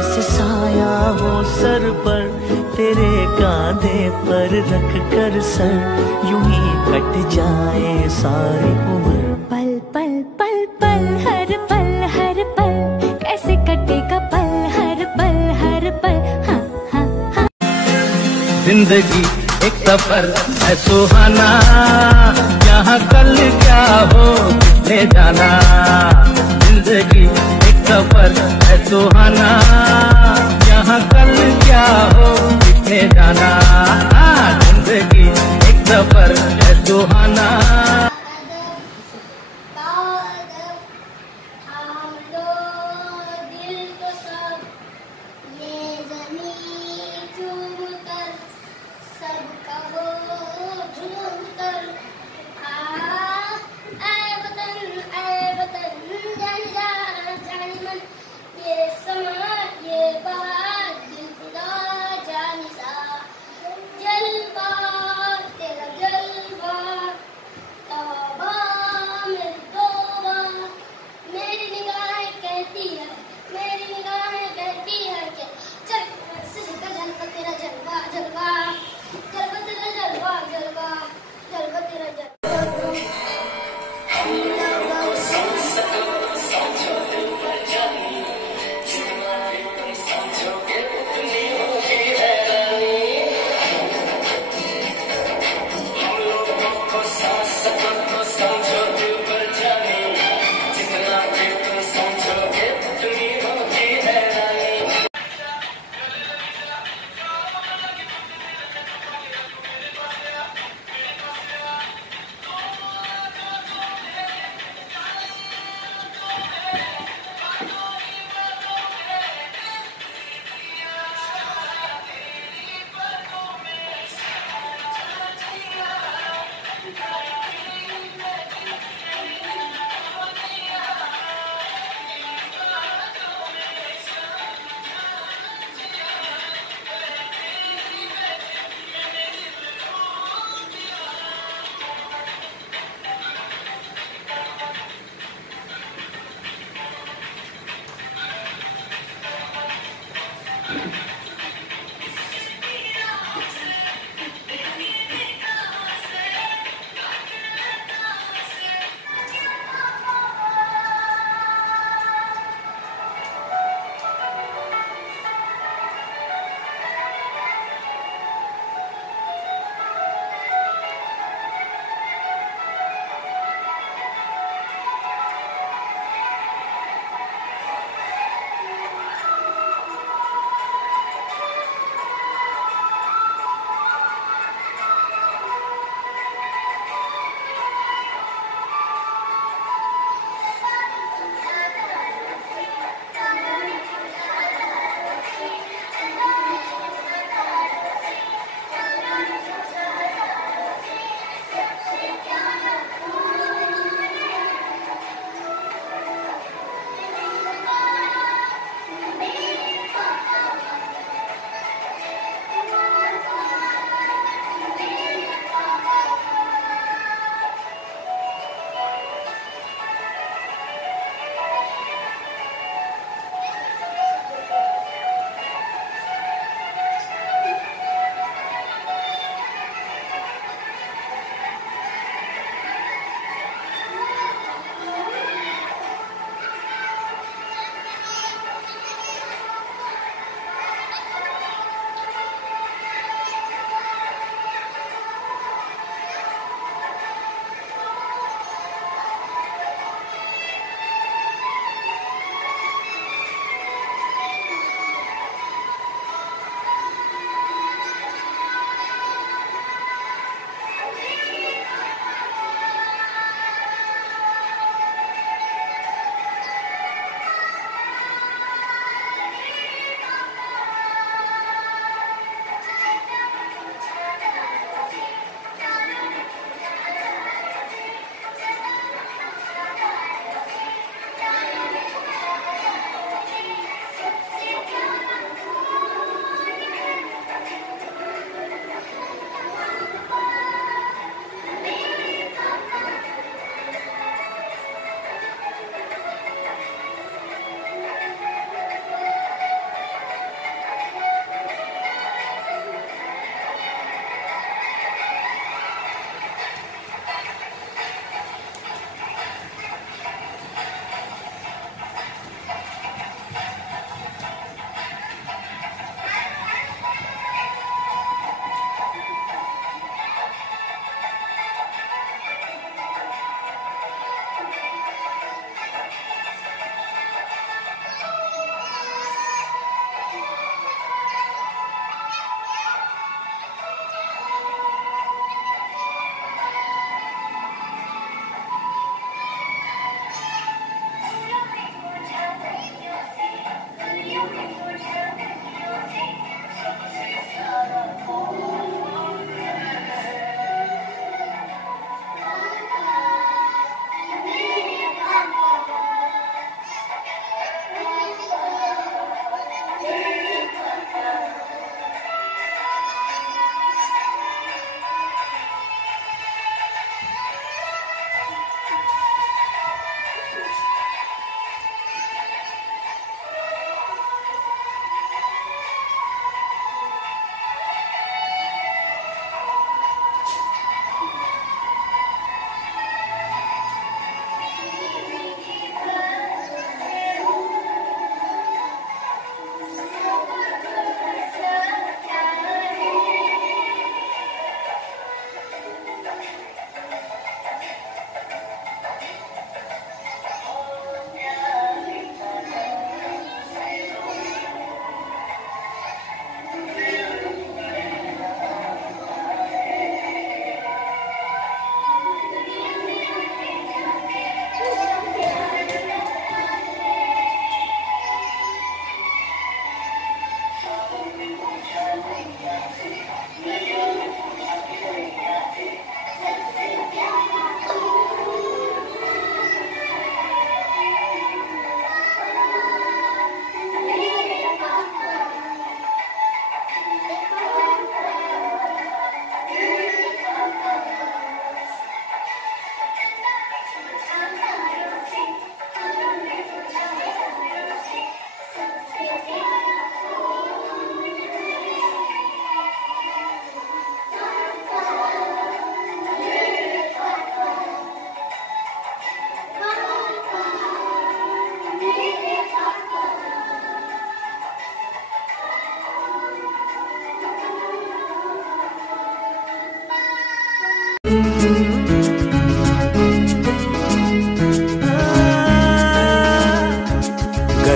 जैसे साया हो सर पर, तेरे कांधे पर रख कर सर, यूं ही कट जाए सारी उम्र। पल पल पल पल हर पल कैसे कटेगा पल हर पल। हाँ हाँ हाँ। जिंदगी एक सफर है सुहाना, यहाँ कल क्या हो ले जाना। जिंदगी एक सफर है सुहाना, यहाँ कल क्या हो ले जाना। जिंदगी एक सफर है सुहाना।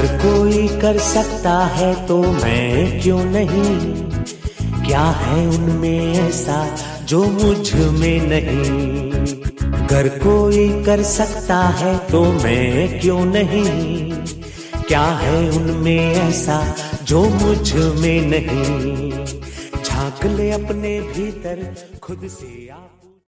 अगर कोई कर सकता है तो मैं क्यों नहीं, क्या है उनमें ऐसा जो मुझ में नहीं। अगर कोई कर सकता है तो मैं क्यों नहीं, क्या है उनमें ऐसा जो मुझ में नहीं। झांक ले अपने भीतर खुद से आप।